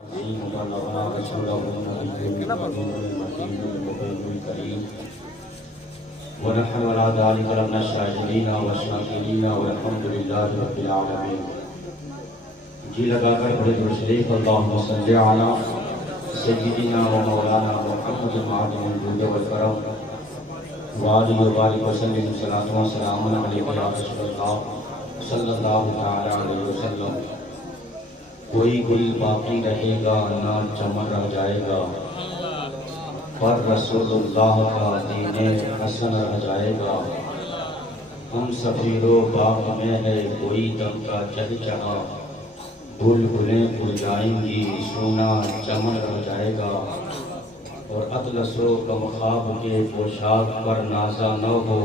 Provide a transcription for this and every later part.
وبلغنا رسوله النبي المكين المبين الكريم ونحن على ذلك من الشاهدين والشاكرين والحمد لله رب العالمين. جی لگا کر بڑے درود شریف اللہم صلی علی سیدنا و مولانا محمد معظم الجود والکرم وآلہ وبارک وسلم صلاۃ و سلام علیہ یا رسول اللہ صلی اللہ تعالی علیہ وسلم. کوئی گل باقی رہے گا نہ چمن رہ جائے گا، پر رسول اللہ کا دین حسن رہ جائے گا. ہم سفیر و باغ میں ہے کوئی دم کا چہچہا، بلبلیں اڑ جائیں گی سونا چمن رہ جائے گا. اور اطلس و کم خواب کے پوشاک پر نازا نہ ہو،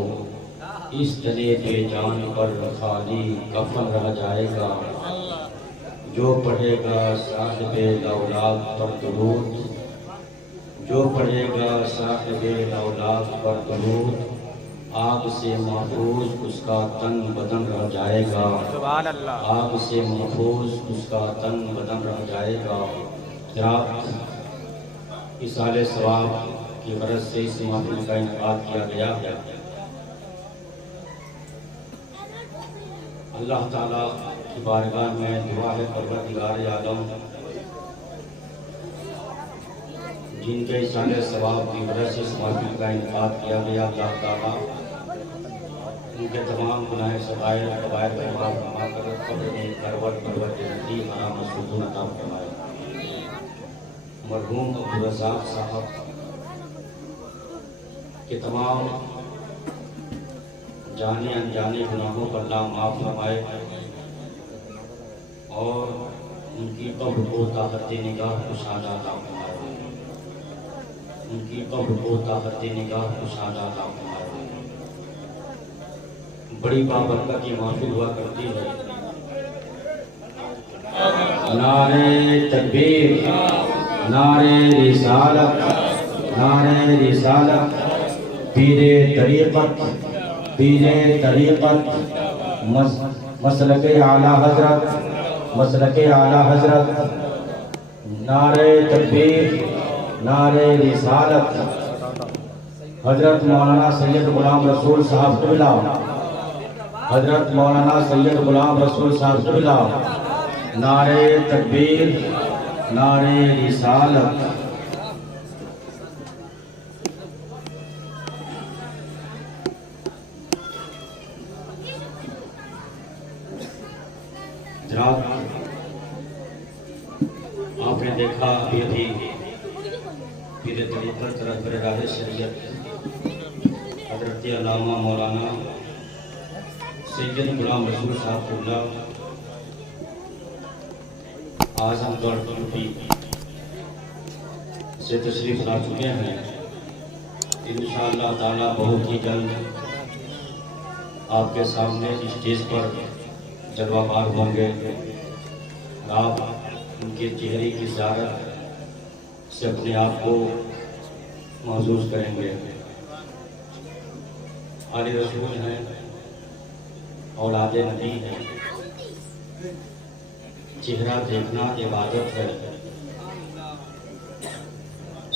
اس تنے بے جان پر خالی کفن رہ جائے گا. جو پڑھے گا صاحب اولاد پر درود، جو پڑھے گا صاحب اولاد پر درود، آگ سے محفوظ اس کا تن بدن رہ جائے گا. سبحان اللہ. آگ سے محفوظ اس کا تن بدن رہ جائے گا. رات اصال ثواب کی غرض سے اس محفل کا انعقاد کیا گیا ہے. اللہ تعالیٰ کی بارگاہ میں دعا ہے پروردگار عالم جن کے اصال ثواب کی غرض سے اس محفل کا انعقاد کیا گیا، اللہ تعالیٰ ان کے تمام گناہ صغائر کبائر کا معاف فرما کر قبر میں کروٹ جنتی حرام سکون عطا فرمائے. مرحوم عبدالرزاق صاحب کے تمام جانے انجانے گناہوں پر اللہ معاف فرمائے اور ان کی قبر کو طاقت نگاہ کشادہ عطا فرمائے. ان کی قبر کو طاقت نگاہ کشادہ عطا فرمائے. بڑی بابرکت یہ محفل ہوا کرتی ہے. نعرہ تکبیر، نعرہ رسالت، نعرہ رسالت. پیر طریقت، پیر طریقت، مسلک اعلیٰ حضرت، مسلک اعلیٰ حضرت. نعرہ تکبیر، نعرہ رسالت. حضرت مولانا سید غلام رسول صاحب قبلہ، حضرت مولانا سید غلام رسول صاحب قبلہ. نعرہ تکبیر، نعرہ رسالت. جناب آپ نے دیکھا ابھی پیر طریقت رہبر راہ شریعت حضرت علامہ مولانا سید غلام رسول صاحب قبلہ اعظم گڑھ یوپی سے تشریف لا چکے ہیں. انشاءاللہ تعالی بہت ہی جلد آپ کے سامنے اسٹیج پر جلوہ بار ہوں گے. آپ ان کے چہرے کی زیارت سے اپنے آپ کو محظوظ کریں گے. آل رسول ہیں، اولاد نبی ہیں. چہرہ دیکھنا عبادت ہے،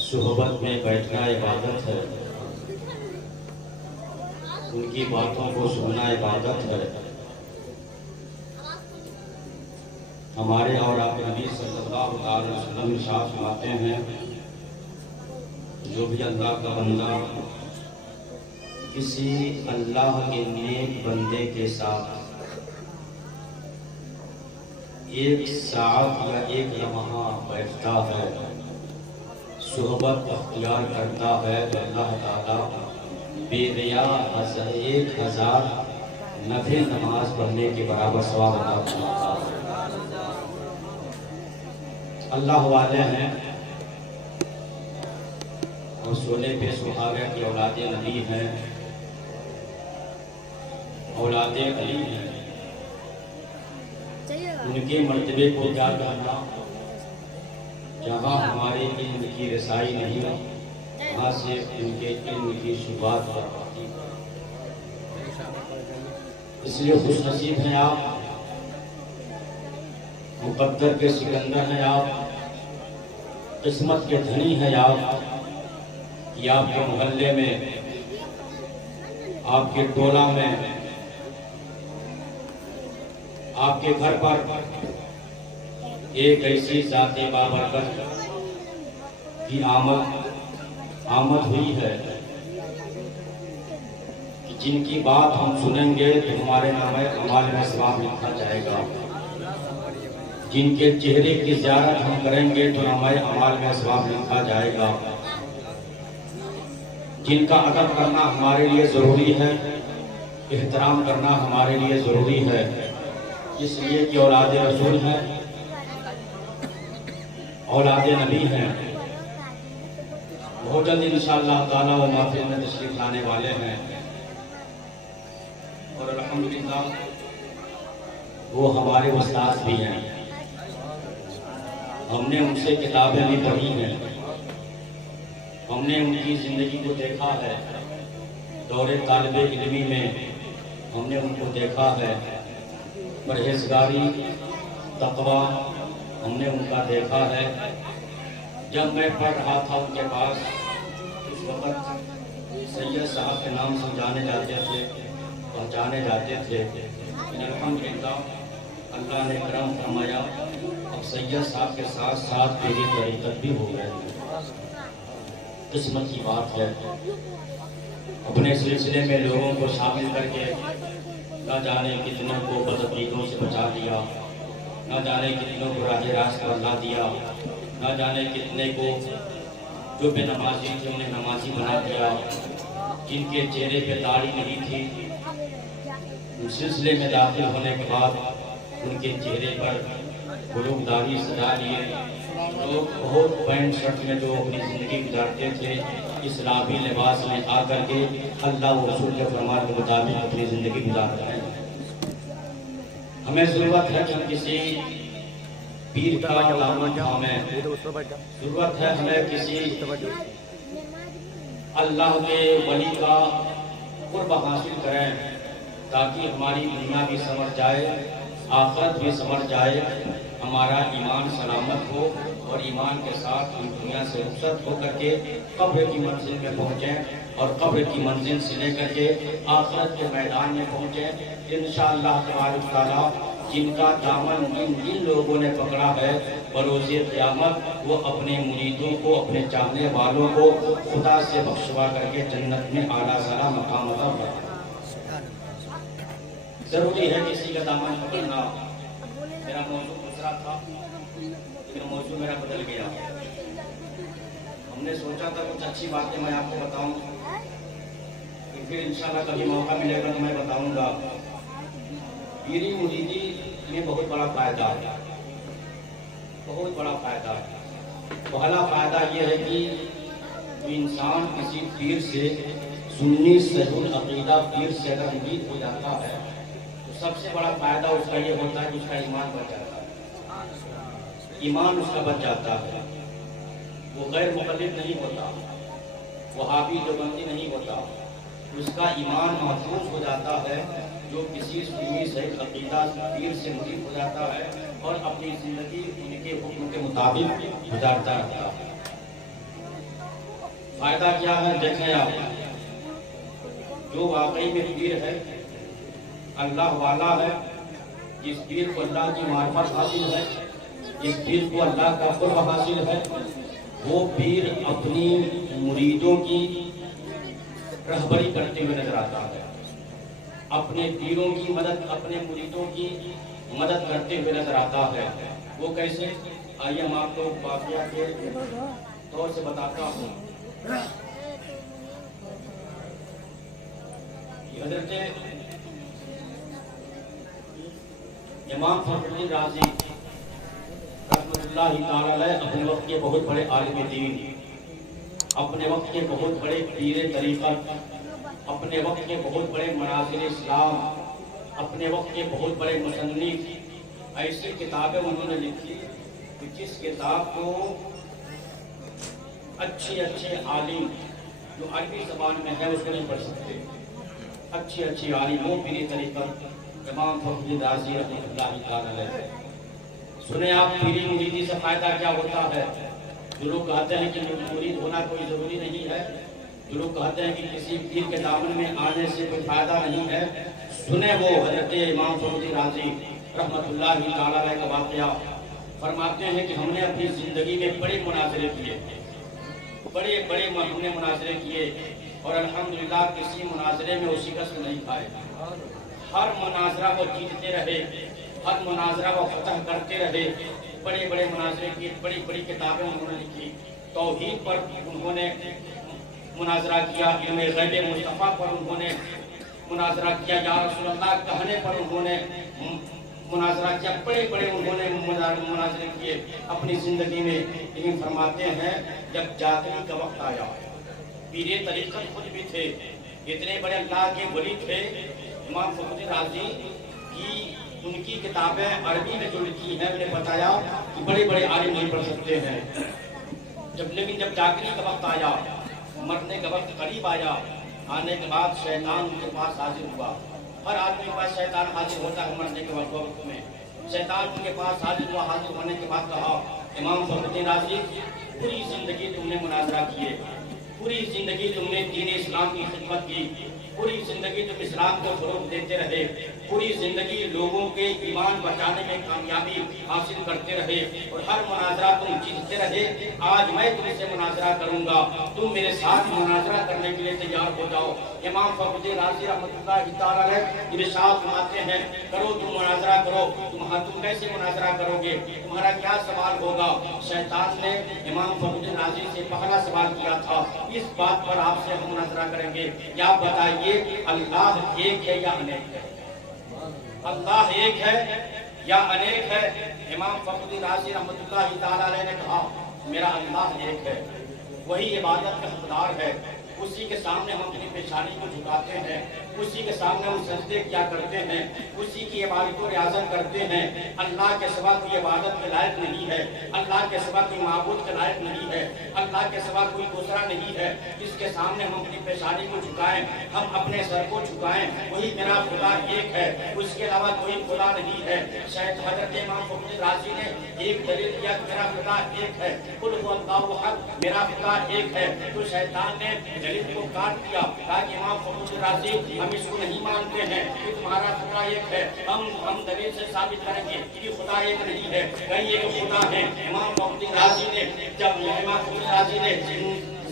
صحبت میں بیٹھنا عبادت ہے، ان کی باتوں کو سننا عبادت ہے. ہمارے اور آپ نبی صلی اللہ علیہ وسلم ارشاد فرماتے ہیں جو بھی اللہ کا بندہ کسی اللہ کے نیک بندے کے ساتھ ایک ساعت یا ایک لمحہ بیٹھتا ہے، صحبت اختیار کرتا ہے، تو اللہ تعالیٰ بے ریا 1000 نفل نماز پڑھنے کے برابر ثواب عطا فرماتا ہے. اللہ والے ہیں اور سونے پہ سہاگا کی اولاد نبی ہیں، اولاد علی ہیں. ان کے مرتبے کو کیا کرنا، جہاں ہمارے علم کی رسائی نہیں وہاں سے ان کے علم کی شروعات کرواتی. اس لیے خوش نصیب ہیں آپ، مقدر کے سکندر ہیں آپ، قسمت کے دھنی ہیں آپ کہ آپ کے محلے میں، آپ کے ٹولہ میں، آپ کے گھر پر ایک ایسی ذات بابرکت کی آمد ہوئی ہے کہ جن کی بات ہم سنیں گے تو ہمارے نام اعمال میں ثواب لکھا جائے گا، جن کے چہرے کی زیارت ہم کریں گے تو نامہ اعمال میں ثواب لکھا جائے گا، جن کا ادب کرنا ہمارے لیے ضروری ہے، احترام کرنا ہمارے لیے ضروری ہے، اس لیے کہ اولاد رسول ہیں، اولاد نبی ہیں، بہت جلد انشاءاللہ تعالیٰ و محفل میں تشریف لانے والے ہیں، اور الحمدللہ وہ ہمارے استاد بھی ہیں، ہم نے ان سے کتابیں بھی پڑھی ہیں، ہم نے ان کی زندگی کو دیکھا ہے، دور طالب علمی میں ہم نے ان کو دیکھا ہے، پرہیزگاری، تقوی ہم نے ان کا دیکھا ہے۔ جب میں پڑھ رہا تھا ان کے پاس، اس وقت سید صاحب کے نام سے جانے جاتے تھے، پہچانے جاتے تھے، لیکن الحمدللہ اللہ نے کرم فرمایا، اب سید صاحب کے ساتھ ساتھ میری طریقت بھی ہو گئے۔ قسمت کی بات ہے، اپنے سلسلے میں لوگوں کو شامل کر کے نہ جانے کتنوں کو بدعقیدوں سے بچا لیا، نہ جانے کتنوں کو راہ راست پر لا دیا، نہ جانے کتنے کو جو بے نمازی تھے انہیں نمازی بنا دیا، جن کے چہرے پہ داڑھی نہیں تھی اس سلسلے میں داخل ہونے کے بعد ان کے چہرے پر بلوغ داڑھی سجا لیے، لوگ بہت پینٹ شرٹ میں جو اپنی زندگی گزارتے تھے اسلامی لباس میں آ کر کے اللہ و رسول کے فرمان کے مطابق اپنی زندگی گزار رہے ہیں۔ ہمیں ضرورت ہے کہ ہم کسی پیر کا دامن تھامیں، ضرورت ہے ہمیں کسی اللہ کے ولی کا قرب حاصل کریں تاکہ ہماری دنیا بھی سمجھ جائے، آخرت بھی سمجھ جائے، ہمارا ایمان سلامت ہو اور ایمان کے ساتھ ہم دنیا سے رخصت ہو کر کے قبر کی منزل میں پہنچیں اور قبر کی منزل سے لے کر کے آخرت کے میدان میں پہنچیں انشاءاللہ تبارک تعالیٰ۔ جن کا دامن جن لوگوں نے پکڑا ہے بروز قیامت، وہ اپنے مریدوں کو، اپنے چاہنے والوں کو خدا سے بخشوا کر کے جنت میں اعلیٰ سارا مقام عطا کرے۔ ضروری ہے کسی کا دامن پکڑنا۔ میرا موضوع دوسرا تھا لیکن موضوع میرا بدل گیا۔ ہم نے سوچا تھا کچھ اچھی باتیں میں آپ کو بتاؤں، پھر انشاءاللہ کبھی موقع ملے گا تو میں بتاؤں گا۔ پیری مریدی میں بہت بڑا فائدہ ہے، بہت بڑا فائدہ ہے۔ پہلا فائدہ یہ ہے کہ انسان کسی پیر سے، سنی صحیح العقیدہ پیر سے اگر مرید ہو جاتا ہے تو سب سے بڑا فائدہ اس کا یہ ہوتا ہے کہ اس کا ایمان بچ جاتا ہے، ایمان اس کا بچ جاتا ہے، وہ غیر مقلد نہیں ہوتا، وہابی دیوبندی نہیں ہوتا، اس کا ایمان محفوظ ہو جاتا ہے۔ جو کسی سنی صحیح عقیدہ پیر سے مرید ہو جاتا ہے اور اپنی زندگی ان کے حکم کے مطابق گزارتا رہتا ہے۔ فائدہ کیا ہے دیکھیں آپ، جو واقعی میں پیر ہے، اللہ والا ہے، جس پیر کو اللہ کی معرفت حاصل ہے، جس پیر کو اللہ کا قرب حاصل ہے، وہ پیر اپنی مریدوں کی رہبری کرتے ہوئے نظر آتا ہے، اپنے پیروں کی مدد، اپنے مریدوں کی مدد کرتے ہوئے نظر آتا ہے۔ وہ کیسے؟ آئیے ہم آپ کو واقعہ کے طور سے بتاتا ہوں۔ حضرت امام فخر الدین رازی رحمۃ اللہ تعالی علیہ اپنے وقت کے بہت بڑے عالم دین، اپنے وقت کے بہت بڑے پیر طریقت، اپنے وقت کے بہت بڑے مناظر اسلام، اپنے وقت کے بہت بڑے مصنف، ایسی کتابیں انہوں نے لکھی کہ جس کتاب کو اچھے عالم جو عربی زبان میں ہے اس کو نہیں پڑھ سکتے، اچھے عالموں پیری طریقت امام فخر الدین رازی رحمۃ اللہ تعالی علیہ۔ سنیں آپ پیری مریدی سے فائدہ کیا ہوتا ہے؟ جو لوگ کہتے ہیں کہ مرید ہونا کوئی ضروری نہیں ہے، جو لوگ کہتے ہیں کہ کسی پیر کے دامن میں آنے سے کوئی فائدہ نہیں ہے، سنیں وہ حضرت امام فخر رازی رحمۃ اللہ تعالیٰ علیہ کا واقعہ۔ فرماتے ہیں کہ ہم نے اپنی زندگی میں بڑے مناظرے کیے، بڑے ہم نے مناظرے کیے، اور الحمدللہ کسی مناظرے میں وہ شکست نہیں کھائے۔ ہر مناظرہ کو جیتتے رہے، ہر مناظرہ کو فتح کرتے رہے، بڑے مناظرے کیے، بڑی کتابیں انہوں نے لکھی، توحید پر انہوں نے مناظرہ کیا، علم غیب مصطفیٰ پر انہوں نے مناظرہ کیا، یا رسول اللہ کہنے پر انہوں نے مناظرہ کیا، بڑے انہوں نے مناظرے کیے اپنی زندگی میں۔ لیکن فرماتے ہیں جب جاگنے کا وقت آیا، پیر طریقت خود بھی تھے، اتنے بڑے اللہ کے ولی تھے امام فخر رازی کی، ان کی کتابیں عربی میں جو لکھی ہیں، میں نے بتایا کہ بڑے عالم نہیں پڑھ سکتے ہیں۔ لیکن جب جاگنے کا وقت آیا، مرنے کا وقت قریب آیا، آنے کے بعد شیطان ان کے پاس حاضر ہوا۔ ہر آدمی کے پاس شیطان حاضر ہوتا ہے مرنے کے وقت میں۔ شیطان ان کے پاس حاضر ہوا، حاضر ہونے کے بعد کہا امام فخر رازی پوری زندگی تم نے مناظرہ کیے، پوری زندگی تم نے دین اسلام کی خدمت کی، پوری زندگی تم اسلام کو فروغ دیتے رہے، پوری زندگی لوگوں کے ایمان بچانے میں کامیابی حاصل کرتے رہے، اور ہر مناظرہ تم جیتتے رہے۔ آج میں تم سے مناظرہ کروں گا، تم میرے ساتھ مناظرہ کرنے کے لیے تیار ہو جاؤ۔ امام فخر رازی رحمۃ اللہ تعالیٰ علیہ ارشاد فرماتے ہیں کرو تم مناظرہ کرو۔ تم کیسے مناظرہ کرو گے؟ تمہارا کیا سوال ہوگا؟ شیطان نے امام فخر رازی سے پہلا سوال کیا تھا، اس بات پر آپ سے ہم مناظرہ کریں گے، یا بتائیے اللہ ایک ہے یا انیک ہے؟ اللہ ایک ہے یا انیک ہے؟ امام فخر رازی رحمۃ اللہ تعالیٰ علیہ نے کہا میرا اللہ ایک ہے، وہی عبادت کا حقدار ہے، اسی کے سامنے ہم اپنی پیشانی کو جھکاتے ہیں، اسی کے سامنے ہم سجدے کیا کرتے ہیں، اسی کی عبادت و ریاضت کرتے ہیں۔ اللہ کے سوا کوئی عبادت کے لائق نہیں ہے، اللہ کے سوا کوئی معبود کے لائق نہیں ہے، اللہ کے سوا کوئی دوسرا نہیں ہے جس کے سامنے ہم اپنی پیشانی کو جھکائیں، ہم اپنے سر کو جھکائیں۔ وہی میرا خدا ایک ہے، اس کے علاوہ کوئی خدا نہیں ہے۔ شاید حضرت امام فخر رازی نے ایک دلیل دیا کہ میرا خدا ایک ہے، قل هو اللہ احد، میرا خدا ایک ہے۔ تو شیطان نے دلیل کو کاٹ دیا، کہا کہ امام فخر رازی ہم اس کو نہیں مانتے ہیں کہ تمہارا خدا ایک ہے، ہم دلیل سے ثابت کریں گے کہ خدا ایک نہیں ہے، کہیں ایک خدا ہے۔ امام فخر رازی نے جب امام فخر رازی نے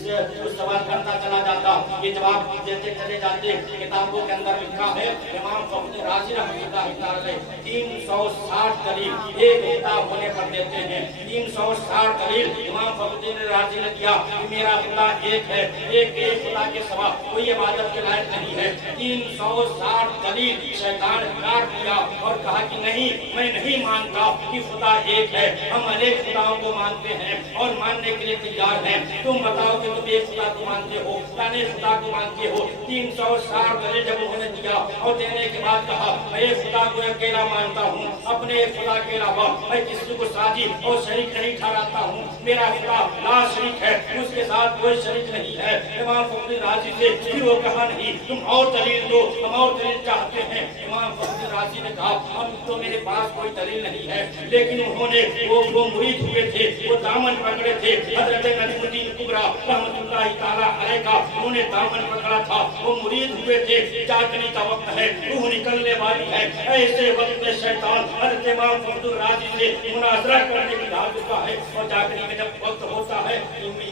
اس سوال کرتا چلا جاتا، یہ جواب دیتے چلے جاتے، کتابوں کے اندر لکھا ہے امام فخر رازی رحمۃ اللہ تعالی 360 دلیل ایک کتاب ہونے پر دیتے ہیں۔ 360 دلیل امام فخر رازی نے دیا کہ میرا خدا ایک ہے، ایک خدا کے سوا کوئی عبادت کے لائق نہیں ہے۔ 360 دلیل شیطان کاٹ دیا اور کہا کہ نہیں، میں نہیں مانتا کہ خدا ایک ہے، ہم انیک خداؤں کو مانتے ہیں اور ماننے کے لیے تیار ہیں۔ تم بتاؤ کہ تم ایک خدا کو مانتے ہو یا انیک خدا کو مانتے ہو؟ 360 دلیل جب انہوں نے دیا اور دینے کے بعد کہا میں ایک خدا کو اکیلا مانتا ہوں، اپنے ایک خدا کے علاوہ میں کسی کو ساجد اور شریک نہیں ٹھہراتا ہوں، میرا خدا لا شریک ہے، اس کے ساتھ کوئی شریک نہیں ہے۔ امام فخر رازی سے پھر وہ کہا نہیں تم اور دلیل دو، ہم اور دلیل چاہتے ہیں۔ امام فخر رازی نے کہا اب تو میرے پاس کوئی دلیل نہیں ہے، لیکن انہوں نے وہ مرید ہوئے تھے، وہ دامن پکڑے تھے حضرت نجم الدین کبریٰ رحمۃ اللہ تعالیٰ علیہ کا، انہوں نے دامن پکڑا تھا، وہ مرید ہوئے تھے۔ جاگنے کا وقت ہے، روح نکلنے والی ہے، ایسے وقت میں شیطان حضرت امام فخر رازی سے مناظرہ کرنے کی حاضر ہے۔ اور جاگنے میں جب وقت ہوتا ہے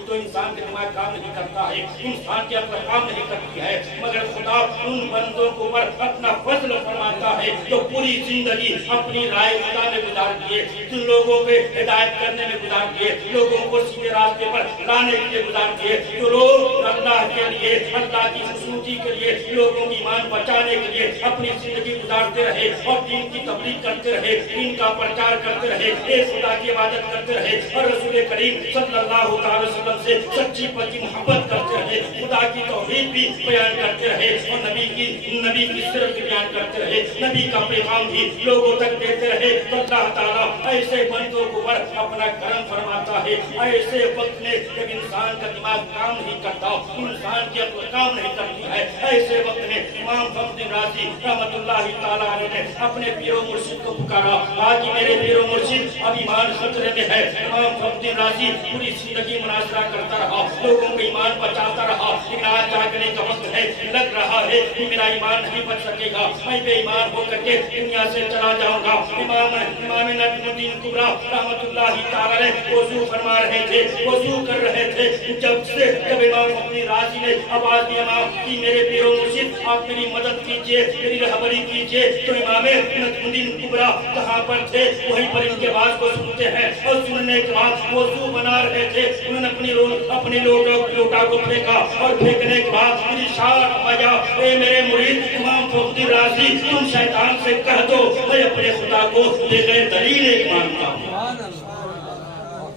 تو انسان کے دماغ کام نہیں کرتا ہے، انسان کی عقل کام نہیں کرتی ہے، مگر خدا ان بندوں کو پر اپنا فضل فرماتا ہے جو پوری زندگی اپنی رائے خدا میں گزار دیے، جن لوگوں پہ ہدایت کرنے میں گزار دیے، لوگوں کو سیدھے راستے پر لانے کے لیے گزار دیے، جو لوگ اللہ کے لیے، اللہ کی خوشنودی کے لیے، لوگوں کی ایمان بچانے کے لیے اپنی زندگی گزارتے رہے اور دین کی تبلیغ کرتے رہے، دین کا پرچار کرتے رہے، ایک خدا کی عبادت کرتے رہے اور رسول کریم صلی اللہ علیہ وسلم سے سچی پکی محبت کرتے رہے، خدا کی توحید بھی بیان کرتے رہے اور نبی کی سیرت بیان کرتے رہے، نبی کا پیغام بھی لوگوں تک دیتے رہے، تو اللہ تعالیٰ ایسے بندوں کو پر اپنا کرم فرماتا ہے۔ ایسے وقت میں جب انسان کا دماغ کام نہیں کرتا، انسان کی عقل کام نہیں کرتی ہے، ایسے وقت میں امام فخر رازی رحمۃ اللہ تعالیٰ علیہ نے اپنے پیر و مرشد کو پکارا، آج میرے پیر و مرشد اب ایمان خطرے میں ہے۔ امام فخر الدین رازی پوری زندگی مناظرہ کرتا رہا، لوگوں کو ایمان بچاتا رہا، لیکن آج جاگنے کا وقت ہے، لگ رہا ہے کہ میرا ایمان نہیں بچ سکے گا، میں بے ایمان ہو کر کے دنیا سے چلا جاؤں گا۔ امام نجم الدین کبریٰ رحمۃ اللہ تعالی علیہ وضو فرما رہے تھے، وضو کر رہے تھے، جب امام فخر الدین رازی نے آواز دی امام کہ میرے پیر و مرشد آپ میری مدد کیجئے، میری رہبری کیجئے، تو امام نجم الدین کبریٰ کہاں پر تھے؟ وہیں پر ان کے آواز کو سنتے ہیں، اور سننے کے بعد وضو بنا رہے تھے، انہوں نے اپنی لوٹا کو پھینکا، اور پھینکنے کے بعد ارشاد بجا، اے میرے مرید امام فخر الدین رازی، تم شیطان سے کہہ دو میں اپنے خدا کو بغیر دلیل ایک مانتا ہوں۔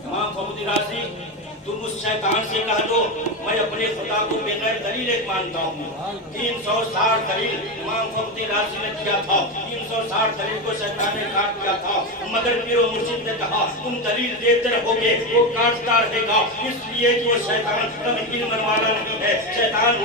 امام فخر الدین رازی، تم اس شیطان سے کہہ دو میں اپنے خدا کو بغیر دلیل ایک مانتا ہوں۔ 360 دلیل امام فخر الدین رازی نے کیا تھا، 360 دلیل کو شیطان نے کاٹ دیا تھا، مگر پیر و مرشد نے کہا تم دلیل دیتے رہو گے وہ کاٹتا رہے گا، اس لیے کہ وہ شیطان کم علم والا نہیں ہے، شیطان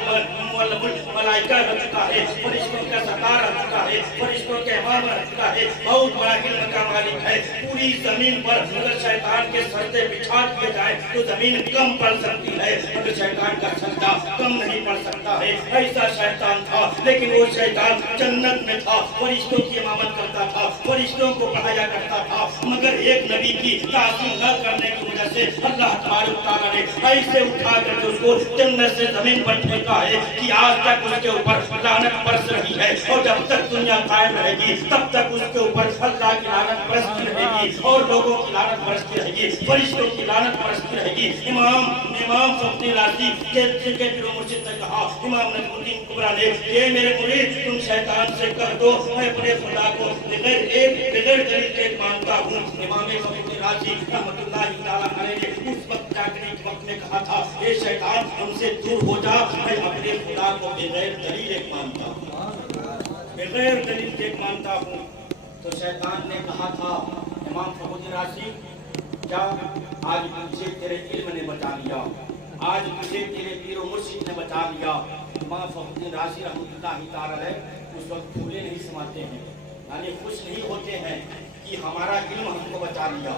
ملائکہ رہ چکا ہے، فرشتوں کا سردار رہ چکا ہے، فرشتوں کے امام رہ چکا ہے، بہت بڑا علم کا مالک ہے۔ پوری زمین پر اگر شیطان کے سجدے بچھا دیے جائے تو زمین کم پڑ سکتی ہے، مگر شیطان کا سجدہ کم نہیں پڑ سکتا ہے۔ ایسا شیطان تھا، لیکن وہ شیطان جنت میں تھا، فرشتوں کی امامت کرتا تھا، فرشتوں کو پڑھایا کرتا تھا، مگر ایک نبی کی تعظیم نہ کرنے کی وجہ سے اللہ تبارک و تعالیٰ نے ایسے اٹھا کر اس کو جنت سے زمین پر پھینکا ہے کہ آج تک اس کے اوپر لعنت برس رہی ہے، اور جب تک دنیا قائم رہے گی تب تک اس کے اوپر اللہ کی لعنت برستی رہے گی، اور لوگوں کی لعنت برستی رہے گی، فرشتوں کی لعنت برستی رہے گی۔ امام فخر الدین رازی کے پیر و مرشد نے کہا، امام نجم الدین کبریٰ نے، اے میرے مرید تم شیطان سے کہہ دو میں اپنے خدا کو بغیر دلیل کے مانتا ہوں۔ امام فخر الدین رازی رحمۃ اللہ تعالیٰ علیہ نے اس وقت جاگنے کے وقت میں کہا تھا، اے شیطان ہم سے دور ہو جا، میں اپنے خدا کو بغیر دلیل ایک مانتا ہوں، بغیر دلیل کے ایک مانتا ہوں۔ تو شیطان نے کہا تھا، امام فخر الدین رازی کیا آج مجھے تیرے علم نے بچا لیا، آج مجھے تیرے پیر و مرشد نے بچا لیا۔ امام فخر الدین رازی رحمۃ اللہ تعالیٰ علیہ اس وقت پھولے نہیں سماتے ہیں، یعنی خوش نہیں ہوتے ہیں کہ ہمارا علم ہم کو بچا لیا،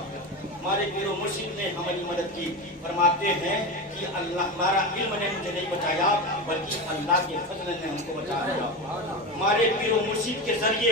ہمارے پیر و مرشد نے ہماری مدد کی۔ فرماتے ہیں کہ اللہ ہمارا علم نے مجھے نہیں بچایا بلکہ اللہ کے فضل نے ہم کو بچا لیا، ہمارے پیر و مرشد کے ذریعے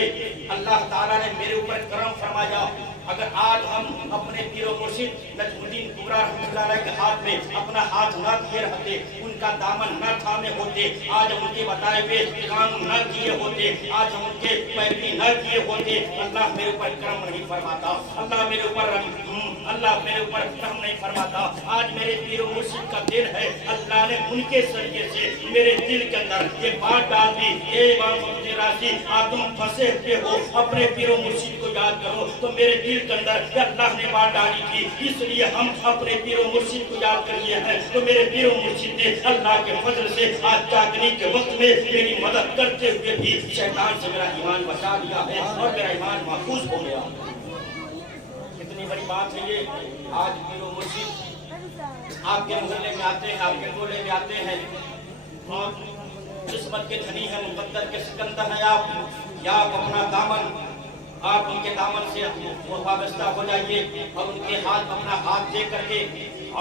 اللہ تعالیٰ نے میرے اوپر کرم فرمایا۔ اگر آج ہم اپنے پیر و مرشد نجم الدین کبریٰ رحمۃ اللہ علیہ کے ہاتھ میں اپنا ہاتھ نہ دیے رہتے، ان کا دامن نہ تھامے ہوتے، آج ہم ان کے بتائے ہوئے کام نہ کیے ہوتے، آج ہم ان کے پیروی نہ کیے ہوتے، اللہ میرے اوپر کرم نہیں فرماتا، اللہ میرے اوپر رحم نہیں فرماتا۔ آج میرے پیر و مرشد کا دن ہے، اللہ نے ان کے ذریعے سے میرے دل کے اندر یہ بات ڈال دی، اے امام فخر الدین رازی آج تم پھنسے ہوئے ہو، اپنے پیر و مرشد کو یاد کرو۔ تو میرے دل کے اندر اللہ نے بات ڈالی تھی، اس لیے ہم اپنے پیر و مرشد کو یاد کر لیے ہیں۔ تو میرے پیر و مرشد نے اللہ کے فضل سے آج جاگنے کے وقت میں میری مدد کرتے ہوئے بھی شیطان سے میرا ایمان بچا لیا ہے اور میرا ایمان محفوظ ہو گیا۔ کتنی بڑی بات ہے یہ۔ آج پیر و مرشد آپ کے محلے میں آتے ہیں، آپ کے ٹولے میں آتے ہیں، آپ قسمت کے دھنی ہیں، مقدر کے سکندر ہیں آپ، یا آپ اپنا دامن آپ ان کے دامن سے وابستہ ہو جائیے اور ان کے ہاتھ اپنا ہاتھ دے کر کے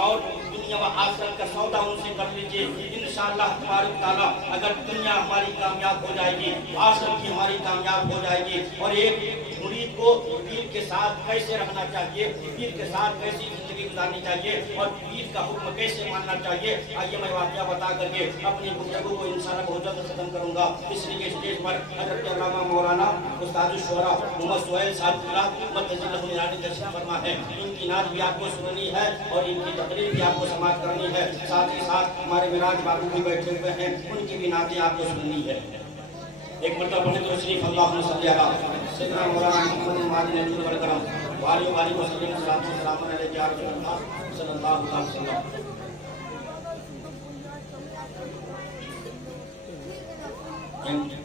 اور دنیا و آخرت کا سودا ان سے کر لیجیے۔ انشاءاللہ تبارک تعالیٰ اگر دنیا ہماری کامیاب ہو جائے گی، آخرت کی ہماری کامیاب ہو جائے گی۔ اور ایک مرید کو پیر کے ساتھ کیسے رہنا چاہیے، پیر کے ساتھ کیسی زندگی گزارنی چاہیے اور پیر کا حکم کیسے ماننا چاہیے، آئیے میں واقعہ بتا کر کے اپنی گفتگو کو انشاءاللہ بہت جلد ختم کروں گا۔ اس لیے اسٹیج پر حضرت علامہ مولانا استاد الشعراء محمد سہیل صاحب تشریف فرما ہے، ان کی نعت بھی آپ کو سننی ہے اور ان کی تقریر بھی آپ کو سماعت کرنی ہے، ساتھ ہی ساتھ ہمارے معراج بابو بھی بیٹھے ہوئے ہیں، ان کی بھی نعتیں آپ کو سننی ہے۔ ایک مرتبہ پڑھیں تو شریف اللہم صلی علی سیدنا مولانا محمد مادن نجود والکرم وآلہ وآلہ وسلم سلام علیہ یا رسول اللہ صلی اللہ علیہ وسلم۔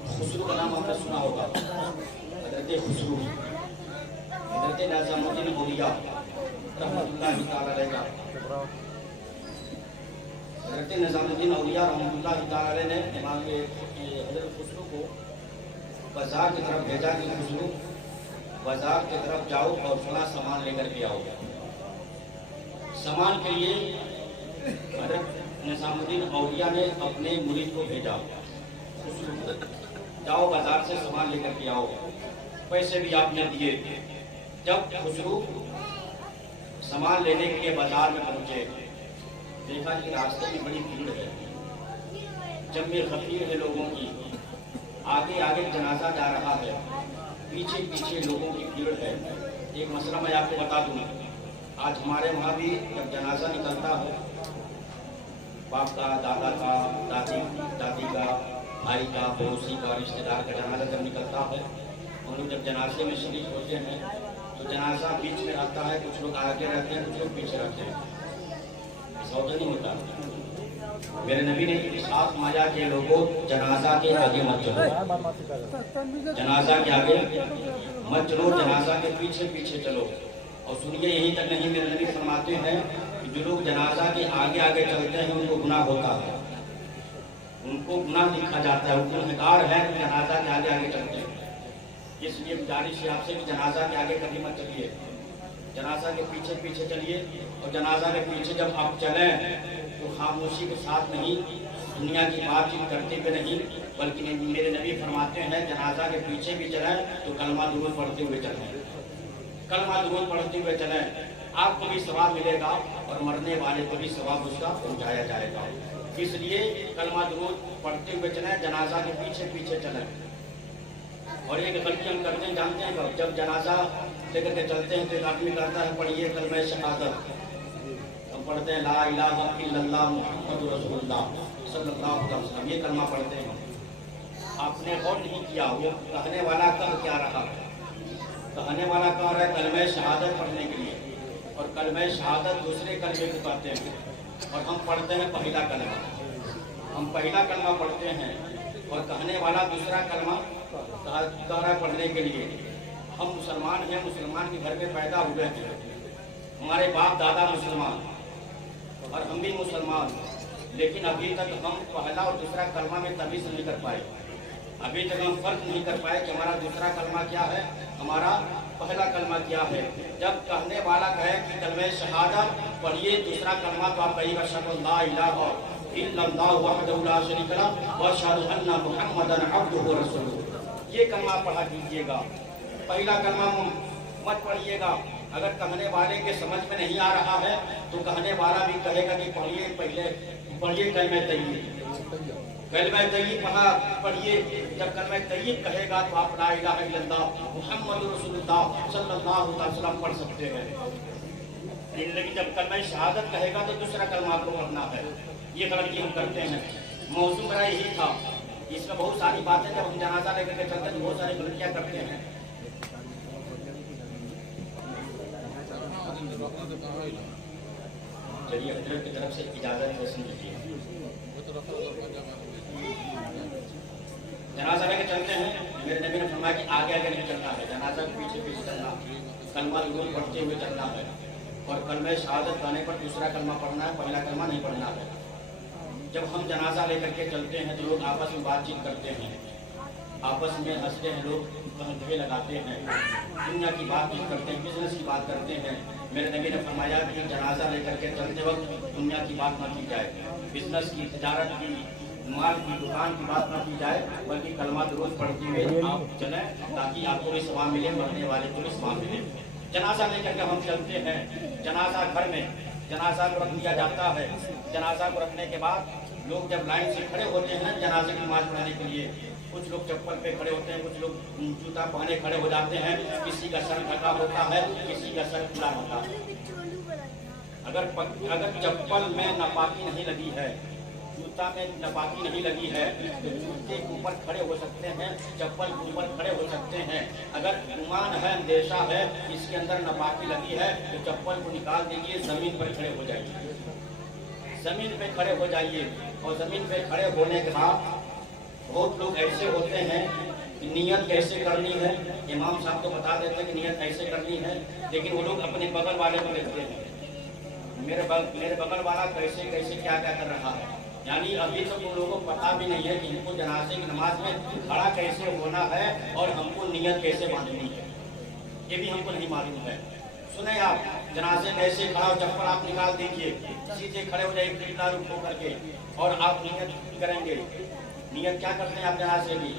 خسرو کا نام آپ نے سنا ہوگا، حضرت خسرو، حضرت نظام الدین اولیاء رحمۃ اللہ تعالی علیہ کا، حضرت نظام الدین اولیاء رحمۃ اللہ تعالی علیہ نے امام حضرت خسرو کو بازار کی طرف بھیجا کہ خسرو बाजार की तरफ जाओ और थोड़ा सामान लेकर के आओ। सामान के लिए हज़रत निज़ामुद्दीन औलिया ने अपने मुरीद को भेजा, जाओ बाजार से सामान लेकर के आओ। पैसे भी आपने दिए। जब खुसरू सामान लेने के लिए बाजार में पहुंचे, देखा कि रास्ते में बड़ी भीड़ है, जम्मे खफीर है लोगों की। आगे आगे जनाजा जा रहा है, पीछे पीछे लोगों की भीड़ है। एक मसला मैं आपको बता दूं, आज हमारे वहाँ भी जब जनाजा निकलता है, बाप का, दादा का, दादी का, भाई का, पड़ोसी का, रिश्तेदार का जनाजा जब निकलता है, हम लोग जब जनाजे में शरीक होते हैं तो जनाजा बीच में रहता है, कुछ लोग आगे रहते हैं, कुछ लोग पीछे रहते हैं। ऐसा नहीं होता। मेरे नबी ने इरशाद फरमाया कि लोगों जनाजा के आगे मत चलो, जनाजा के आगे मत चलो, जनाजा के पीछे पीछे चलो। और सुनिए, यही तक नहीं, मेरे नबी फरमाते हैं कि जो लोग जनाजा के आगे आगे चलते हैं उनको गुनाह होता है, उनको गुनाह लिखा जाता है, उनको गुनहगार है जनाजा के आगे आगे चलते हैं। इसलिए गुजारिश है आपसे कि जनाजा के आगे कभी मत चलिए, जनाजा के पीछे पीछे चलिए। और जनाजा के पीछे जब आप चलें तो खामोशी के साथ नहीं, दुनिया की बातचीत करते हुए नहीं, बल्कि मेरे नबी फरमाते हैं जनाजा के पीछे भी चलें तो कलमा दुरूद पढ़ते हुए चलें, कलमा दुरूद पढ़ते हुए चलें। आपको भी सवाब मिलेगा और मरने वाले को भी सवाब उसका पहुँचाया जाएगा। इसलिए कलमा दुरूद पढ़ते हुए चलें, जनाजा के पीछे पीछे चलें। और एक गलती हम करते हैं, जानते हैं, जब जनाजा लेकर के चलते हैं तो एक आदमी कहता है पढ़िए कलमा शहादत। हम पढ़ते हैं ला इलाहा इल्लल्लाह मुहम्मदुर रसूलुल्लाह सल्लल्लाहु अलैहि वसल्लम, ये कलमा पढ़ते हैं। आपने गौर नहीं किया वो कहने वाला कह क्या रहा है। कहने वाला कह रहा है कलमा शहादत पढ़ने के लिए, और कलमा शहादत दूसरे कलमे को कहते हैं, और हम पढ़ते हैं पहला कलमा। हम पहला कलमा पढ़ते हैं और कहने वाला दूसरा कलमा कह रहा है पढ़ने के लिए। हम मुसलमान हैं, मुसलमान के घर में पैदा हुए हैं, हमारे बाप दादा मुसलमान और हम भी मुसलमान, लेकिन अभी तक हम पहला और दूसरा कलमा में तमीज़ नहीं कर पाए। अभी तक हम फर्क नहीं कर पाए कि हमारा दूसरा कलमा क्या है, हमारा पहला कलमा क्या है। जब कहने वाला कहे कि कलमे शहादत पढ़िए दूसरा कलमा, तो आप कहिएगा अशहदु ला इलाहा इल्लल्लाहु वहदहु ला शरीका लहु व अशहदु अन्ना मुहम्मदन अब्दुहु व रसूलुहु। ये कलमा पढ़ा कीजिएगा, पहला कलमा मत पढ़िएगा। अगर कहने वाले के समझ में नहीं आ रहा है तो कहने वाला भी कहेगा कि पढ़िए, पहले पढ़िए कलमे तैयब, कलमे तैयब पढ़िए। जब कलमे तैयब कहेगा तो आप ला इलाहा इल्लल्लाह मुहम्मदुर रसूलुल्लाह सल्लल्लाहु अलैहि वसल्लम पढ़ सकते हैं। लेकिन जब कलमे शहादत कहेगा तो दूसरा कलमा आपको पढ़ना है। ये गलती हम करते हैं। मौजूद मेरा यही था, इसमें बहुत सारी बातें जब हम जनाजा लेकर के चलते हैं बहुत सारी गलतियाँ करते हैं। चलिए हजरत की तरफ से इजाजत है, सुन लीजिए। जनाजा लेकर चलते हैं, मेरे नबी ने फरमाया कि आगे आगे नहीं चलना है, जनाजा के पीछे पीछे चलना, कलमा दुरूद पढ़ते हुए चलना है। और कलमे शहादत कहने पर दूसरा कलमा पढ़ना है, पहला कलमा नहीं पढ़ना है। जब हम जनाजा लेकर के चलते हैं तो लोग आपस में बातचीत करते हैं, आपस में हंसते हैं, लोग कहने लगाते हैं, दुनिया की बातचीत करते हैं, बिजनेस की बात करते हैं। मेरे नबी ने फरमाया कि जनाजा लेकर के चलते वक्त दुनिया की बात न की जाए, बिजनेस की, तिजारत की, माल की, दुकान की बात न की जाए, बल्कि कलमा दुरूद पढ़ते हुए आप चलें, ताकि आपको भी सवाब मिले, मरने वाले को भी सवाब मिले। जनाजा लेकर के हम चलते हैं, जनाजा घर में जनाजा को रख दिया जाता है। जनाजा को रखने के बाद लोग जब लाइन से खड़े होते हैं जनाजे की नमाज पढ़ने के लिए, कुछ लोग चप्पल पे खड़े होते हैं, कुछ लोग जूता पहने खड़े हो जाते हैं, किसी का सर ढका होता है, किसी का सर खुला होता है। अगर चप्पल में नापाकी नहीं लगी है, जूता में नापाकी नहीं लगी है, तो जूते के ऊपर खड़े हो सकते हैं, चप्पल के ऊपर खड़े हो सकते हैं। अगर गुमान है, अंदेशा है, इसके अंदर नापाकी लगी है, तो चप्पल को निकाल दीजिए, जमीन पर खड़े हो जाइए, जमीन पे खड़े हो जाइए। और जमीन पे खड़े होने के बाद बहुत लोग ऐसे होते हैं कि नियत कैसे करनी है, इमाम साहब तो बता देते हैं कि नियत कैसे करनी है, लेकिन वो लोग अपने बगल वाले को देखते हैं, मेरे बगल वाला कैसे कैसे क्या क्या कर रहा है। यानी अभी तो उन लोगों को पता भी नहीं है कि हमको जनाजे की नमाज में खड़ा कैसे होना है और हमको नियत कैसे बांधनी है। ये भी हमको नहीं मालूम है। सुने आप, जनाजे में ऐसे खड़ा हो, चप्पल आप निकाल दीजिए, सीधे खड़े हो जाइए कितना रुक हो करके, और आप नियत करेंगे। नियत क्या करते हैं आप जनाजे की?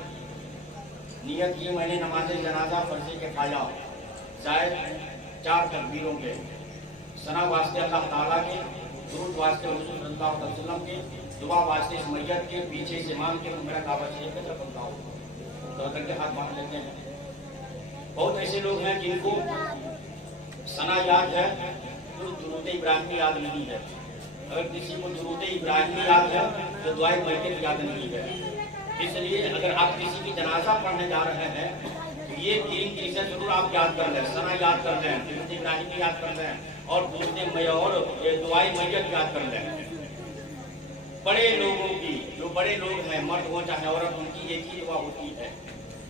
नियत की मैंने नमाज जनाजा फर्जे के खाया, शायद 4 तकबीरों के, सना वास्ते अल्लाह ताला के, दुरूद वास्ते हुजूर सल्लल्लाहु अलैहि वसल्लम के, दुआ वास्ते इस मैयत के, पीछे से इमाम के, मेरा काबा शरीफ की तरफ बताओ तो करके हाथ बांध लेते हैं। बहुत ऐसे लोग हैं जिनको सना याद है तो दुरूद इब्राहिमी याद नहीं है। अगर किसी को दुरूद इब्राहिमी याद है तो दुआ मैयत याद नहीं है। इसलिए अगर आप किसी की जनाजा पढ़ने जा रहे हैं तो ये 3 चीजें जरूर आप याद कर लें। सना याद कर लें, दुरूद इब्राहिमी याद कर लें, और दुआ मैयत याद कर लें। बड़े लोगों की, जो बड़े लोग हैं, मर्द हो चाहे औरत, उनकी एक ही दुआ होती है।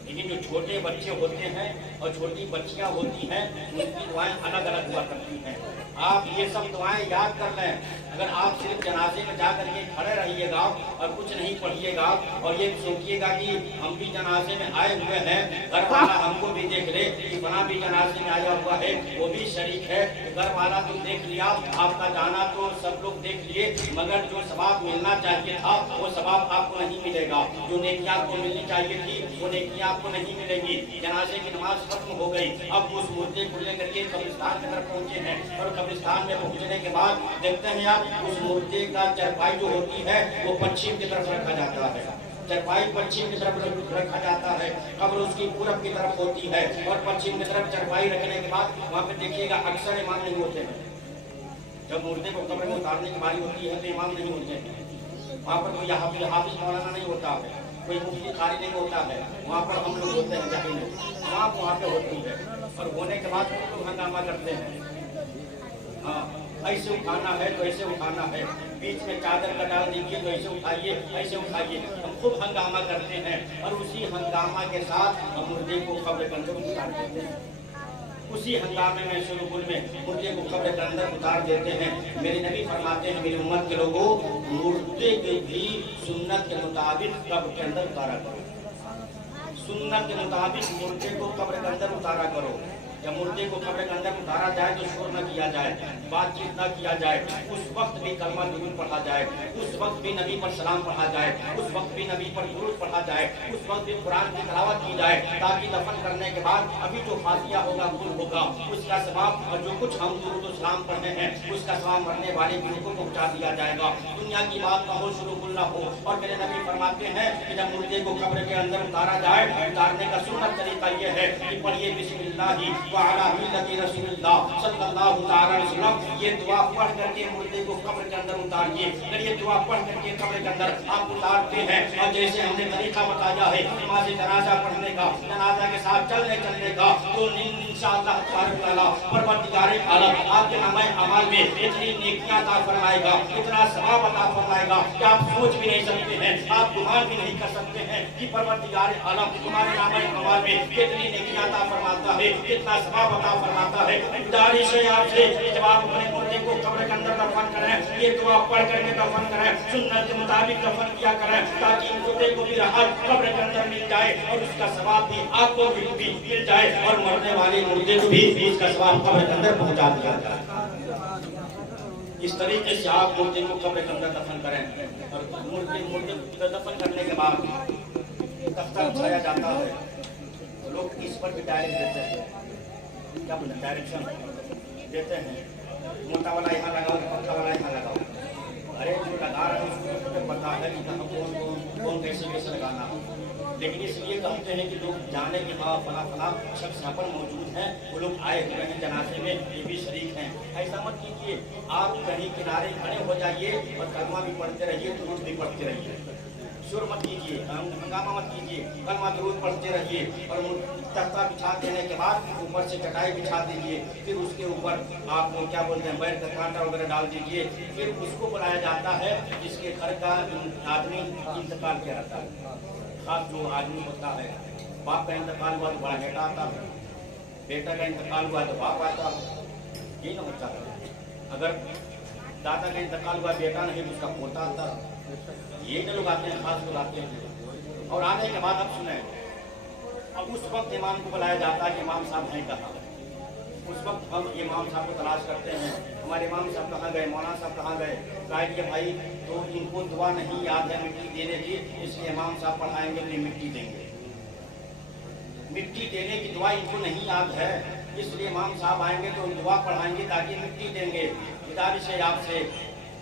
लेकिन जो छोटे बच्चे होते हैं और छोटी बच्चियां होती हैं, उनकी दुआएं अलग अलग हुआ करती हैं। आप ये सब दुआएं याद कर लें। अगर आप सिर्फ जनाजे में जा करके खड़े रहिएगा और कुछ नहीं पढ़िएगा और ये सोचिएगा कि हम भी जनाजे में आए हुए हैं, घर वाला हमको भी देख ले कि बना भी जनाजे में आया हुआ है, वो भी शरीक है, घर वाला तो देख लिया, आपका जाना तो सब लोग देख लिए, मगर जो सवाब मिलना चाहिए था वो सवाब आपको नहीं मिलेगा। जो नेकियां आपको मिलनी चाहिए थी वो नेकियां आपको नहीं मिलेगी। जनाजे की नमाज खत्म हो गई, अब उस मुर्दे को लेकर के कब्रिस्तान की तरफ पहुंचे हैं, और कब्रिस्तान में पहुंचने के बाद देखते हैं आप, उस मुर्दे का चरपाई जो होती है वो पश्चिम की तरफ रखा जाता है। चरपाई पश्चिम की तरफ रखा जाता है, कब्र उसकी पूरब की तरफ होती है, और पश्चिम की तरफ चरपाई रखने के बाद वहाँ पे देखिएगा अक्सर इमाम नहीं होते हैं। जब मुर्दे को कब्र में उतारने की बारी होती है तो इमाम नहीं होते हैं। वहाँ पर कोई हाफिज मौलाना नहीं होता है, कोई मुफ्ती कारी नहीं होता है, वहाँ पर हम लोग होते हैं। जाहिर वहाँ पे होती है, और होने के बाद लोग हंगामा करते हैं। हाँ, ऐसे उठाना है तो ऐसे उठाना है, बीच में चादर का डाल दीजिए तो ऐसे उठाइए, ऐसे उठाइए। हम खूब हंगामा करते हैं, और उसी हंगामा के साथ हम मुर्दे को कब्र के अंदर उतार देते हैं। उसी हंगामे में शुरुआत में मुर्दे को कब्र के अंदर उतार देते हैं। मेरे नबी फरमाते हैं, मेरी उम्मत के लोगों, मुर्दे के भी सुन्नत के मुताबिक कब्र के अंदर उतारा करो। सुन्नत के मुताबिक मुर्दे को कब्र के अंदर उतारा करो। जब मुर्दे को कब्र के अंदर उतारा जाए तो शोर न किया जाए, बातचीत न किया जाए, उस वक्त भी कलमा दुरूद पढ़ा जाए, उस वक्त भी नबी पर सलाम पढ़ा जाए, उस वक्त भी नबी पर दुरूद पढ़ा जाए, उस वक्त भी कुरान की तिलावत की जाए, ताकि दफन करने के बाद अभी जो फातिहा होगा कुल होगा, उसका सवाब, और जो कुछ हम दुरूद सलाम पढ़े हैं उसका सवाब मरने वाले की को पहुँचा दिया जाएगा। दुनिया की बात ना हो, शुरू ना हो। और मेरे नबी फरमाते हैं कि जब मुर्दे को कब्र के अंदर उतारा जाए, उतारने का सुन्नत तरीका ये है कि पढ़िए बिस्मिल्लाह वाला मिल्लति रसूलुल्लाह सल्लल्लाहु अलैहि वसल्लम। ये दुआ पढ़ करके मुर्दे को कब्र के अंदर उतारिए। अगर ये दुआ पढ़ करके कब्र के अंदर आप उतारते हैं, और जैसे हमने तरीका बताया है नमाज जनाजा पढ़ने का, जनाजा के साथ चलने का, तो इंशाअल्लाह ताला परवरदिगार आलम आपके नामे अमाल में इतनी नेकियां अता फरमाएगा, इतना सवाब अता फरमाएगा कि आप सोच भी नहीं सकते हैं, आप गुमान भी नहीं कर सकते हैं कि परवरदिगार आलम तुम्हारे नामे अमाल में कितनी नेकियां अता फरमाता है, कितना सवाब अता फरमाता है। गुजारिश है आपसे, जब आप अपने मुर्दे को कब्र के अंदर दफन करें, ये दुआ पढ़ करके दफन करें, सुन्नत के मुताबिक दफन किया करें, ताकि मुर्दे को भी राहत कब्र के अंदर मिल जाए, और उसका सवाब भी आपको भी मिल जाए, और मरने वाले मुर्दे को भी इसका सवाब कब्र के अंदर पहुंचा दिया जाए। इस तरीके से आप मुर्दे को कब्र के अंदर दफन करें, और मुर्दे दफन करने के बाद तख्ता बिछाया जाता है, लोग इस पर भी डायरेक्ट देते हैं, क्या बोलते हैं, डायरेक्शन देते हैं, मोटा वाला यहाँ लगाओ, पक्का वाला यहाँ लगाओ। अरे जो लगा रहे हैं उसको तो पता है कि कौन कैसे लगाना। लेकिन इसलिए कहते हैं कि लोग जाने कि हाँ फला शख्स यहाँ पर मौजूद हैं, वो लोग आए हुए हैं जनाजे में, ये भी शरीक हैं। ऐसा मत कीजिए, आप कहीं किनारे खड़े हो जाइए और कलमा भी पढ़ते रहिए, दुरूद भी पढ़ते रहिए, शोर मत कीजिए, हंगामा मत कीजिए, कलमा दुरूद पढ़ते रहिए। और तख्ता बिछा देने के बाद ऊपर से चटाई बिछा दीजिए, फिर उसके ऊपर आप क्या बोलते हैं, बैर का कांटा वगैरह डाल दीजिए। फिर उसको बुलाया जाता है जिसके घर का आदमी इंतकाल किया रहता है। खास जो आदमी होता है, बाप का इंतकाल हुआ तो बड़ा बेटा आता है, बेटा का इंतकाल हुआ तो बाप आता है, ये ना होता है। अगर दादा का इंतकाल हुआ बेटा नहीं तो उसका पोता आता है, ये न लोग आते हैं, खास लोग आते हैं। और आने के बाद अब सुने, अब उस वक्त इमाम को बुलाया जाता है कि इमाम साहब हैं कहाँ। उस वक्त हम इमाम साहब को तलाश करते हैं, हमारे इमाम साहब कहाँ गए, मौलाना साहब कहाँ गए। कहा कि भाई तो इनको दुआ नहीं याद है मिट्टी देने की, इसलिए इमाम साहब पढ़ाएंगे तो मिट्टी देंगे। मिट्टी देने की दुआ इनको नहीं याद है, इसलिए इमाम साहब आएंगे तो दुआ पढ़ाएंगे ताकि मिट्टी देंगे। गुजारिश है आपसे,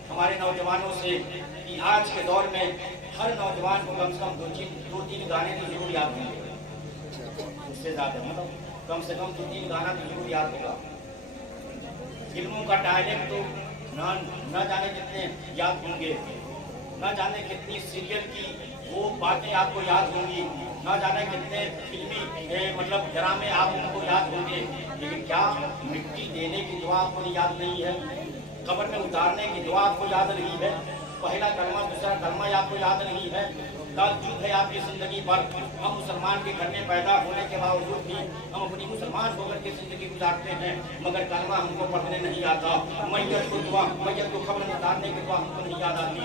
हमारे नौजवानों से, कि आज के दौर में हर नौजवान को कम से कम दो तीन गाने तो जरूर याद होंगे, उससे ज्यादा मतलब कम से कम 2-3 गाना तो जरूर याद होगा। फिल्मों का डायलेक्ट तो न जाने कितने याद होंगे, न जाने कितनी सीरियल की वो बातें आपको याद होंगी, न जाने कितने फिल्मी मतलब ड्रामे आप उनको याद होंगे, लेकिन क्या मिट्टी देने की दुआ आपको याद नहीं है? कब्र में उतारने की दुआ आपको याद नहीं है? पहला कलमा दूसरा कलमा आपको याद नहीं है? ताज्जुब है आपकी जिंदगी पर, हम मुसलमान के घर में पैदा होने के बावजूद भी हम अपनी मुसलमान होकर के जिंदगी गुजारते हैं, मगर कलमा हमको पढ़ने नहीं आता, मैयत को खबर में उतारने की दुआ हमको नहीं याद आती,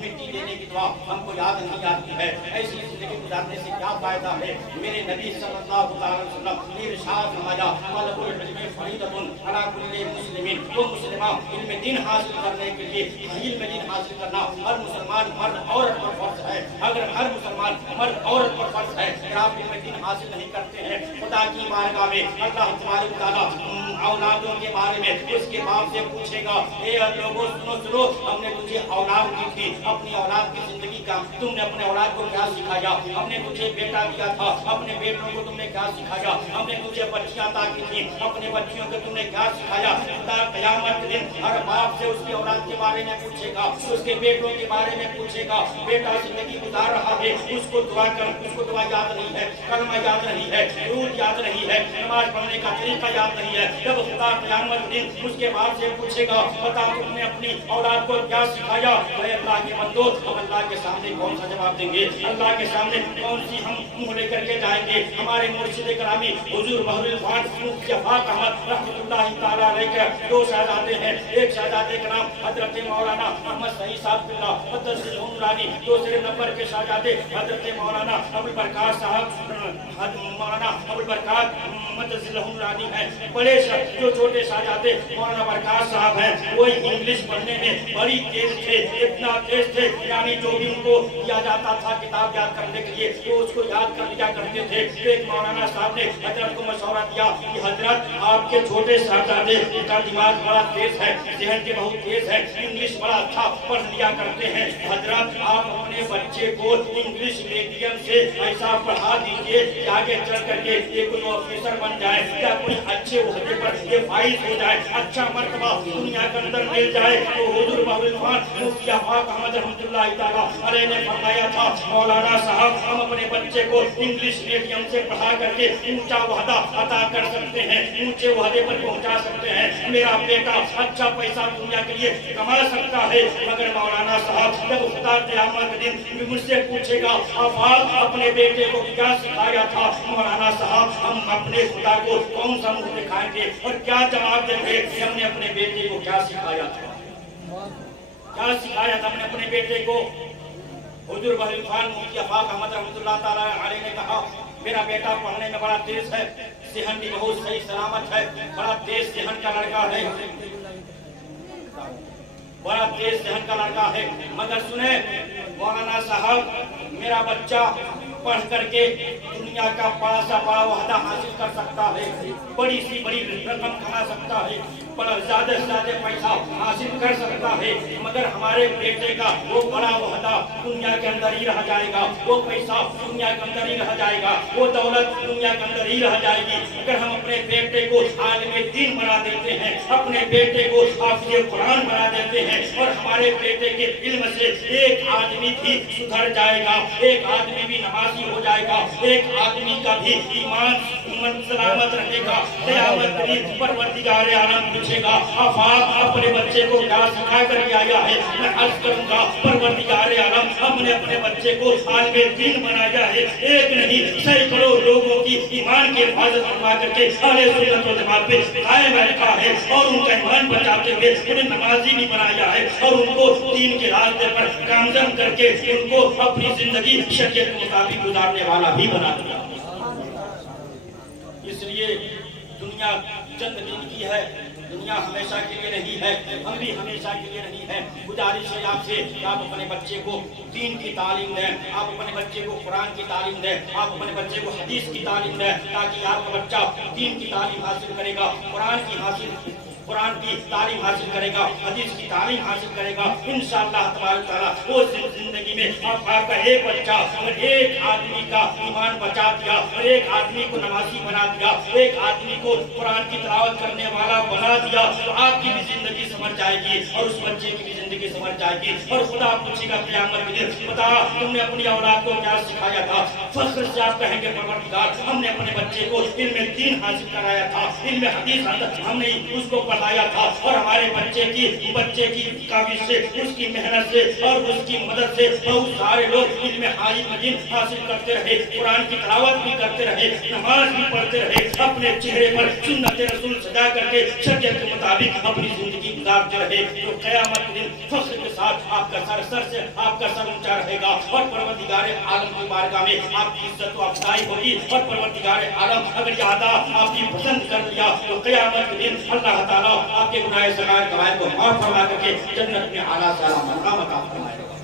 मिट्टी देने की दुआ हमको याद नहीं आती है। ऐसी जिंदगी गुजारने से क्या फायदा है? मेरे नबी सल्लल्लाहु अलैहि वसल्लम ने इरशाद फरमाया, तलबुल इल्मी फरीदतुन अला कुल्ली मुस्लिमिन, वो मुसलमान इल्म दीन हासिल करने के लिए, इल्म दीन हासिल करना हर मुसलमान मर्द औरत पर फर्ज है। अगर हर मुसलमान मर्द औरत पर फर्ज है कि आप इल्म दीन हासिल नहीं करते हैं, खुदा की बारगाह में अल्लाह तबारक व तआला औलादों के बारे में उसके बाप से पूछेगा, ए लोगों सुनो, हमने तुझे औलाद दी थी, अपनी औलाद की जिंदगी का तुमने अपने औलाद को क्या सिखाया? हमने तुझे बेटा दिया था, अपने बेटों को तुमने क्या सिखाया? हमने तुझे बच्चियां अता की थी, अपने बच्चियों को तुमने क्या सिखाया? क़यामत के दिन हर बाप से उसकी औलाद के बारे में पूछेगा, उसके बेटों के बारे में पूछेगा। बेटा जिंदगी गुजार रहा है, उसको दुआ याद नहीं है, कलमा याद नहीं है, रूद याद नहीं है, नमाज पढ़ने का तरीका याद नहीं है। जब खुदा क़यामत के दिन उसके बाप से पूछेगा, बता तुमने अपनी औलाद को क्या सिखाया? अल्लाह के बंदो, हम अल्लाह के सामने कौन सा जवाब देंगे? अल्लाह के सामने कौन सी हम मुंह लेकर के जाएंगे? हमारे मुर्शिद करामी हुजूर बहरुल फात मुफ्ती अफाक अहमद रहमतुल्लाहि तआला अलैह के दो शहजादे हैं। एक शहजादे का नाम हजरत मौलाना अहमद सईद साहब नूरानी, दूसरे नंबर के शहजादे हजरत मौलाना अबुल बरकात साहब मौलाना अबुल बरकात नूरानी है। बड़े जो छोटे शहजादे मौलाना बरकात साहब हैं, वो इंग्लिश पढ़ने में बड़ी तेज थे, इतना तेज थे यानी जो भी उनको दिया जाता था किताब याद करने के लिए वो उसको याद कर लिया करते थे। एक मौलाना साहब ने हजरत को मशवरा दिया कि हजरत आपके छोटे शहजादे का दिमाग बड़ा तेज है, जहन के बहुत तेज है, इंग्लिश बड़ा अच्छा पढ़ लिया करते हैं, हजरत आप अपने बच्चे को इंग्लिश मीडियम से ऐसा पढ़ा दीजिए कि आगे चल करके ये कोई ऑफिसर बन जाए या कोई अच्छे ओहदे पर ये फाइज हो जाए, अच्छा मर्तबा दुनिया के अंदर मिल जाए। तो हुजूर बहरुल फात मुफ्ती अफाक अहमद रहमतुल्लाहि तआला अलैह ने फरमाया था, मौलाना साहब हम अपने बच्चे को इंग्लिश मीडियम से पढ़ा करके ऊंचा वहदा अता कर सकते हैं, ऊंचे वहदे पर पहुंचा सकते हैं, मेरा बेटा अच्छा पैसा दुनिया के लिए कमा सकता है। मगर मौलाना साहब जब खुदा क़यामत के दिन मुझसे पूछेगा आप अपने बेटे को क्या सिखाया था, मौलाना साहब हम अपने खुदा को कौन सा मुंह दिखाएंगे और क्या जवाब देंगे? हमने अपने बेटे को क्या सिखाया था, क्या सिखाया था हमने अपने बेटे को? हुजूर बहरुल फात मुफ्ती अफाक अहमद रहमतुल्लाहि तआला अलैह ने कहा, मेरा बेटा पढ़ने में बड़ा तेज है, सेहन भी बहुत सही सलामत है, बड़ा तेज सेहन का लड़का है, बड़ा तेज सेहन का लड़का है। मगर सुने मौलाना साहब, मेरा बच्चा पढ़ करके दुनिया का बड़ा सा बड़ा वहदा हासिल कर सकता है, बड़ी सी बड़ी रकम कमा सकता है, बड़ा ज्यादा से ज्यादा पैसा हासिल कर सकता है, मगर हमारे बेटे का वो बड़ा वहदा दुनिया के अंदर ही रह जाएगा, वो पैसा दुनिया के अंदर ही रह जाएगा, वो दौलत दुनिया के अंदर ही रह जाएगी। अगर हम अपने बेटे को आलिम दीन बना देते हैं, अपने बेटे को हाफिज़ कुरान बना देते हैं और हमारे बेटे के इल्म से एक आदमी भी सुधर जाएगा, एक आदमी भी नमाजी हो जाएगा, एक आदमी का भी ईमान सलामत रहेगा। क़यामत के दिन परवरदिगार आलम पूछेगा, आप अपने बच्चे को क्या सिखा कर आया है? मैं अर्ज करूंगा, परवरदिगार आलम हमने अपने बच्चे को आलिम दीन बनाया है, एक नहीं सैकड़ों लोगों की ईमान की हिफाजत करवा करके अहले सुन्नत वल जमात पे कायम रखा है और उनका ईमान बचाते हुए उन्हें नमाजी भी बनाया है और उनको दीन के रास्ते पर कामयाब करके उनको अपनी जिंदगी शरीयत के मुताबिक गुजारने वाला भी बना दिया। इसलिए दुनिया चंद दिन की है, दुनिया हमेशा के लिए नहीं है, हम भी हमेशा के लिए नहीं है। गुजारिश है आपसे कि आप अपने बच्चे को दीन की तालीम दें, आप अपने बच्चे को कुरान की तालीम दें, आप अपने बच्चे को हदीस की तालीम दें, ताकि आपका बच्चा दीन की तालीम हासिल करेगा, कुरान की तालीम हासिल करेगा, हदीस की तालीम हासिल करेगा। इंशाअल्लाह तबारक तआला वो जिंदगी में आपका एक बच्चा और एक आदमी का ईमान बचा दिया, और एक आदमी को नमाजी बना दिया, एक आदमी को कुरान की तिलावत करने वाला बना दिया, तो आपकी भी जिंदगी समझ जाएगी और उस बच्चे की भी जिंदगी समझ जाएगी। और खुदा पूछेगा क़यामत के दिन, बता तुमने अपनी औलाद को क्या सिखाया था? फख्र से आप कहेंगे, परवरदिगार हमने अपने बच्चे को इल्म दीन हासिल कराया था, इल्म हदीस हमने उसको पढ़ाया था, और हमारे बच्चे की काबिज से, उसकी मेहनत से और उसकी मदद से बहुत सारे लोग इल्म हासिल करते रहे, कुरान की तिलावत भी करते रहे, नमाज भी पढ़ते रहे, अपने चेहरे पर सुन्नत रसूल सजा करके शरीयत के मुताबिक अपनी जिंदगी गुजारते रहे। तो क़यामत के दिन फख्र के साथ आपका सर ऊंचा रहेगा, और परवरदिगार आलम की बारगाह में आपकी इज्जत व अफजाई होगी। और परवरदिगार आलम अगर ये अदा आपकी पसंद कर लिया, तो क़यामत के दिन अल्लाह ताला आपके गुनाह सगायर कबायर को माफ फरमा करके जन्नत में आला साला मकाम अता फरमाएगा।